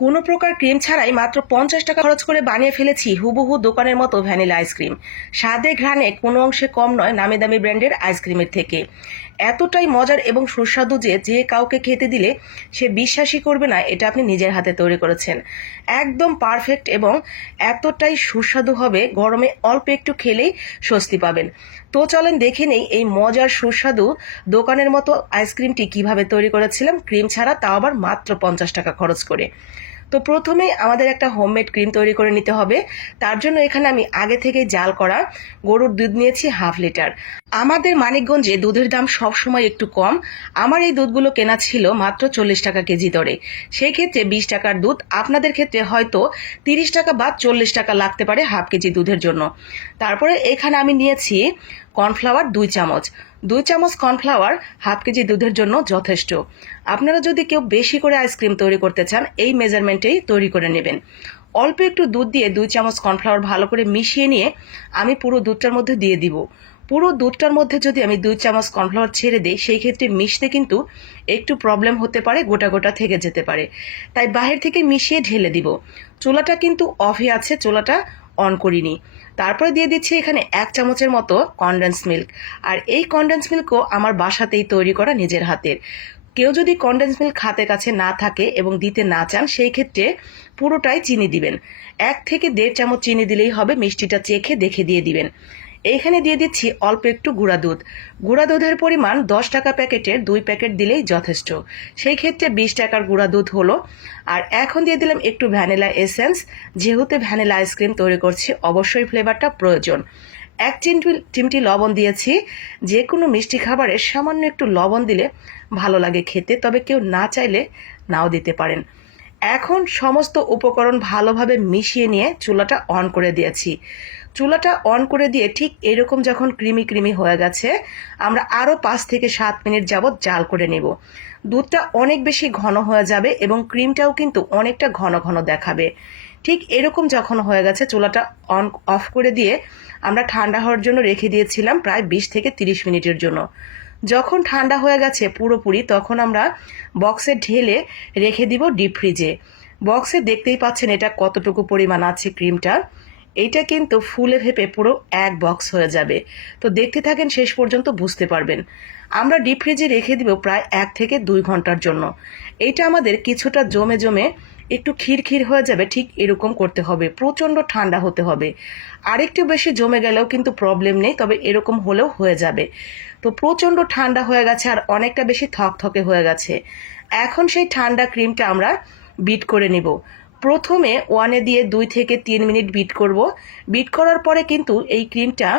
কোনো প্রকার ক্রিম ছাড়াই মাত্র 50 টাকা খরচ করে বানিয়ে ফেলেছি হুবহু দোকানের মতো ভ্যানিলা আইসক্রিম। স্বাদে ঘ্রাণে কোনো অংশে কম নয় নামি দামি ব্র্যান্ডের আইসক্রিমের থেকে। এতটাই মজার এবং সুস্বাদু যে যে কাউকে খেতে দিলে সে বিশ্বাসই করবে না এটা আপনি নিজের হাতে তৈরি করেছেন। একদম পারফেক্ট এবং এতটাই সুস্বাদু হবে, গরমে অল্প একটু খেলেই স্বস্তি পাবেন। তো চলেন দেখে নেই এই মজার সুস্বাদু দোকানের মতো আইসক্রিমটি কিভাবে তৈরি করেছিলাম, ক্রিম ছাড়া, তাও আবার মাত্র 50 টাকা খরচ করে। তো প্রথমে আমাদের একটা হোমমেড ক্রিম তৈরি করে নিতে হবে। তার জন্য এখানে আমি আগে থেকে জাল করা গরুর দুধ নিয়েছি হাফ লিটার। আমাদের মানিকগঞ্জে দুধের দাম সবসময় একটু কম। আমার এই দুধগুলো কেনা ছিল মাত্র 40 টাকা কেজি দরে। সেই ক্ষেত্রে 20 টাকার দুধ আপনাদের ক্ষেত্রে হয়তো 30 টাকা বা 40 টাকা লাগতে পারে হাফ কেজি দুধের জন্য। তারপরে এখানে আমি নিয়েছি কর্নফ্লাওয়ার 2 চামচ। 2 চামচ কর্নফ্লাওয়ার হাফ কেজি দুধের জন্য যথেষ্ট। আপনারা যদি কেউ বেশি করে আইসক্রিম তৈরি করতে চান এই মেজারমেন্টেই তৈরি করে নেবেন। অল্প একটু দুধ দিয়ে 2 চামচ কর্নফ্লাওয়ার ভালো করে মিশিয়ে নিয়ে আমি পুরো দুধটার মধ্যে দিয়ে দিব। পুরো দুধটার মধ্যে যদি আমি 2 চামচ কর্নফ্লাওয়ার ছেড়ে দিই সেই ক্ষেত্রে মিশতে কিন্তু একটু প্রবলেম হতে পারে, গোটা গোটা থেকে যেতে পারে। তাই বাহির থেকে মিশিয়ে ঢেলে দিব। চুলাটা কিন্তু অফে আছে, চুলাটা অন করিনি। তারপরে দিয়ে দিচ্ছি এখানে 1 চামচের মতো কনডেন্স মিল্ক। আর এই কনডেন্স মিল্কও আমার বাসাতেই তৈরি করা নিজের হাতের। কেউ যদি কনডেন্স মিল্ক হাতের কাছে না থাকে এবং দিতে না চান সেই ক্ষেত্রে পুরোটাই চিনি দিবেন। 1 থেকে 1.5 চামচ চিনি দিলেই হবে, মিষ্টিটা চেখে দেখে দিয়ে দিবেন। এইখানে দিয়ে দিচ্ছি অল্প একটু গুঁড়া দুধ। গুঁড়া দুধের পরিমাণ 10 টাকা প্যাকেটের 2 প্যাকেট দিলেই যথেষ্ট। সেই ক্ষেত্রে 20 টাকার গুঁড়া দুধ হলো। আর এখন দিয়ে দিলাম একটু ভ্যানিলা এসেন্স। যেহেতু ভ্যানিলা আইসক্রিম তৈরি করছি অবশ্যই ফ্লেভারটা প্রয়োজন। 1 চিমটি লবণ দিয়েছি। যে কোনো মিষ্টি খাবারে সামান্য একটু লবণ দিলে ভালো লাগে খেতে, তবে কেউ না চাইলে নাও দিতে পারেন। এখন সমস্ত উপকরণ ভালোভাবে মিশিয়ে নিয়ে চুলাটা অন করে দিয়েছি। চুলাটা অন করে দিয়ে ঠিক এরকম যখন ক্রিমি ক্রিমি হয়ে গেছে আমরা আরও 5 থেকে 7 মিনিট যাবৎ জাল করে নেব। দুধটা অনেক বেশি ঘন হয়ে যাবে এবং ক্রিমটাও কিন্তু অনেকটা ঘন ঘন দেখাবে। ঠিক এরকম যখন হয়ে গেছে চুলাটা অফ করে দিয়ে আমরা ঠান্ডা হওয়ার জন্য রেখে দিয়েছিলাম প্রায় 20 থেকে 30 মিনিটের জন্য। যখন ঠান্ডা হয়ে গেছে পুরোপুরি তখন আমরা বক্সে ঢেলে রেখে দিব ডিপ ফ্রিজে। বক্সে দেখতেই পাচ্ছেন এটা কতটুকু পরিমাণ আছে ক্রিমটা। এইটা কিন্তু ফুলে ফেপে পুরো এক বক্স হয়ে যাবে। তো দেখতে থাকেন, শেষ পর্যন্ত বুঝতে পারবেন। আমরা ডিপ ফ্রিজে রেখে দিব প্রায় 1 থেকে 2 ঘন্টার জন্য। এইটা আমাদের কিছুটা জমে জমে একটু ক্ষীর ক্ষীর হয়ে যাবে, ঠিক এরকম করতে হবে। প্রচণ্ড ঠান্ডা হতে হবে। আরেকটু বেশি জমে গেলেও কিন্তু প্রবলেম নেই, তবে এরকম হলেও হয়ে যাবে। তো প্রচণ্ড ঠান্ডা হয়ে গেছে আর অনেকটা বেশি থকথকে হয়ে গেছে। এখন সেই ঠান্ডা ক্রিমটা আমরা বিট করে নেব। প্রথমে ওয়ানে দিয়ে 2 থেকে 3 মিনিট বিট করব। বিট করার পরে কিন্তু এই ক্রিমটা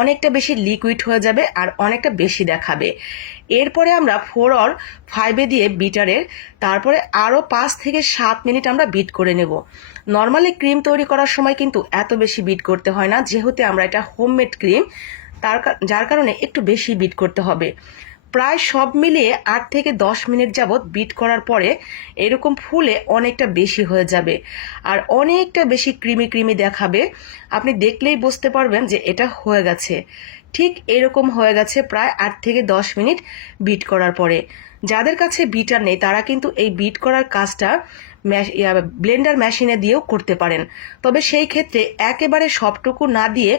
অনেকটা বেশি লিকুইড হয়ে যাবে আর অনেকটা বেশি দেখাবে। এরপরে আমরা 4 or 5-এ দিয়ে বিটারের তারপরে আরও 5 থেকে 7 মিনিট আমরা বিট করে নেব। নর্মালি ক্রিম তৈরি করার সময় কিন্তু এত বেশি বিট করতে হয় না, যেহেতু আমরা এটা হোমমেড ক্রিম যার কারণে একটু বেশি বিট করতে হবে। প্রায় সব মিলিয়ে 8 থেকে 10 মিনিট যাবৎ বিট করার পরে এরকম ফুলে অনেকটা বেশি হয়ে যাবে আর অনেকটা বেশি ক্রিমি ক্রিমি দেখাবে। আপনি দেখলেই বুঝতে পারবেন যে এটা হয়ে গেছে। ঠিক এরকম হয়ে গেছে প্রায় 8 থেকে 10 মিনিট বিট করার পরে। যাদের কাছে বিটার নেই তারা কিন্তু এই বিট করার কাজটা ব্লেন্ডার মেশিনে দিয়েও করতে পারেন। তবে সেই ক্ষেত্রে একেবারে সবটুকু না দিয়ে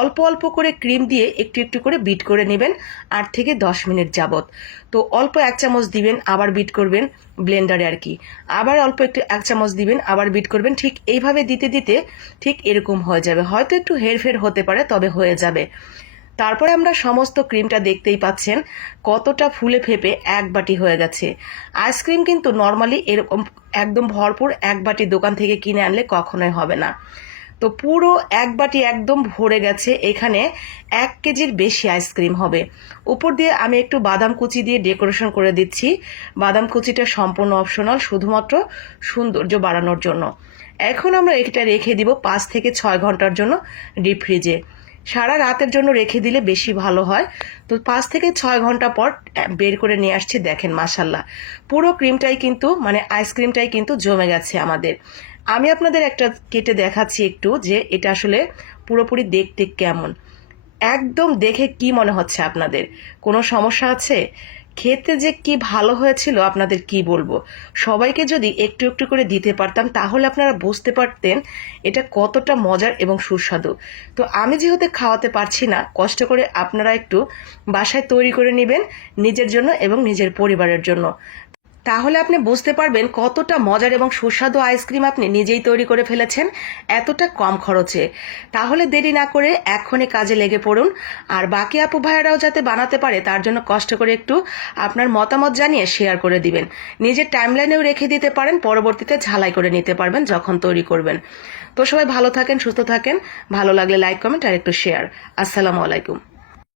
অল্প অল্প করে ক্রিম দিয়ে একটু একটু করে বিট করে নেবেন 8 থেকে 10 মিনিট যাবত। তো অল্প 1 চামচ দিবেন, আবার বিট করবেন ব্লেন্ডারে আর কি, আবার অল্প একটু 1 চামচ দিবেন, আবার বিট করবেন। ঠিক এইভাবে দিতে দিতে ঠিক এরকম হয়ে যাবে। হয়তো একটু হেরফের হতে পারে, তবে হয়ে যাবে। তারপরে আমরা সমস্ত ক্রিমটা দেখতেই পাচ্ছেন কতটা ফুলে ফেপে এক বাটি হয়ে গেছে। আইসক্রিম কিন্তু নর্মালি এরকম একদম ভরপুর এক বাটি দোকান থেকে কিনে আনলে কখনোই হবে না। তো পুরো এক বাটি একদম ভরে গেছে। এখানে 1 কেজির বেশি আইসক্রিম হবে। উপর দিয়ে আমি একটু বাদাম কুচি দিয়ে ডেকোরেশন করে দিচ্ছি। বাদাম কুচিটা সম্পূর্ণ অপশনাল, শুধুমাত্র সৌন্দর্য বাড়ানোর জন্য। এখন আমরা এটা রেখে দিব 5 থেকে 6 ঘন্টার জন্য ডিপ ফ্রিজে। সারা রাতের জন্য রেখে দিলে বেশি ভালো হয়। তো 5 থেকে 6 ঘন্টা পর বের করে নিয়ে আসছি। দেখেন মাশাল্লাহ পুরো ক্রিমটাই কিন্তু মানে আইসক্রিমটাই কিন্তু জমে গেছে আমাদের। আমি আপনাদের একটা কেটে দেখাচ্ছি একটু যে এটা আসলে পুরোপুরি দেখতে কেমন। একদম দেখে কি মনে হচ্ছে আপনাদের? কোনো সমস্যা আছে? খেতে যে কি ভালো হয়েছিল আপনাদের কি বলবো। সবাইকে যদি একটু একটু করে দিতে পারতাম তাহলে আপনারা বুঝতে পারতেন এটা কতটা মজার এবং সুস্বাদু। তো আমি যেহেতু খাওয়াতে পারছি না, কষ্ট করে আপনারা একটু বাসায় তৈরি করে নেবেন নিজের জন্য এবং নিজের পরিবারের জন্য। তাহলে আপনি বুঝতে পারবেন কতটা মজার এবং সুস্বাদু আইসক্রিম আপনি নিজেই তৈরি করে ফেলেছেন এতটা কম খরচে। তাহলে দেরি না করে এক্ষুনি কাজে লেগে পড়ুন। আর বাকি আপু ভাইয়েরাও যাতে বানাতে পারে তার জন্য কষ্ট করে একটু আপনার মতামত জানিয়ে শেয়ার করে দিবেন। নিজের টাইমলাইনেও রেখে দিতে পারেন, পরবর্তীতে ঝালাই করে নিতে পারবেন যখন তৈরি করবেন। তো সবাই ভালো থাকেন, সুস্থ থাকেন। ভালো লাগলে লাইক, কমেন্ট আর একটু শেয়ার। আসসালামু আলাইকুম।